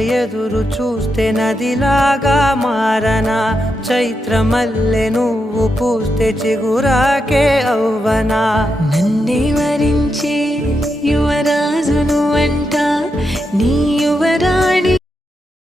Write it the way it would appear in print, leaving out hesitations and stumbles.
ఎదురు చూస్తే నదిలాగా మారనా, చైత్రమల్లె నువ్వు పూస్తే చిగురాకే అవ్వనా. నన్నే వరించే యువరాజును అంట నీ యువరాణి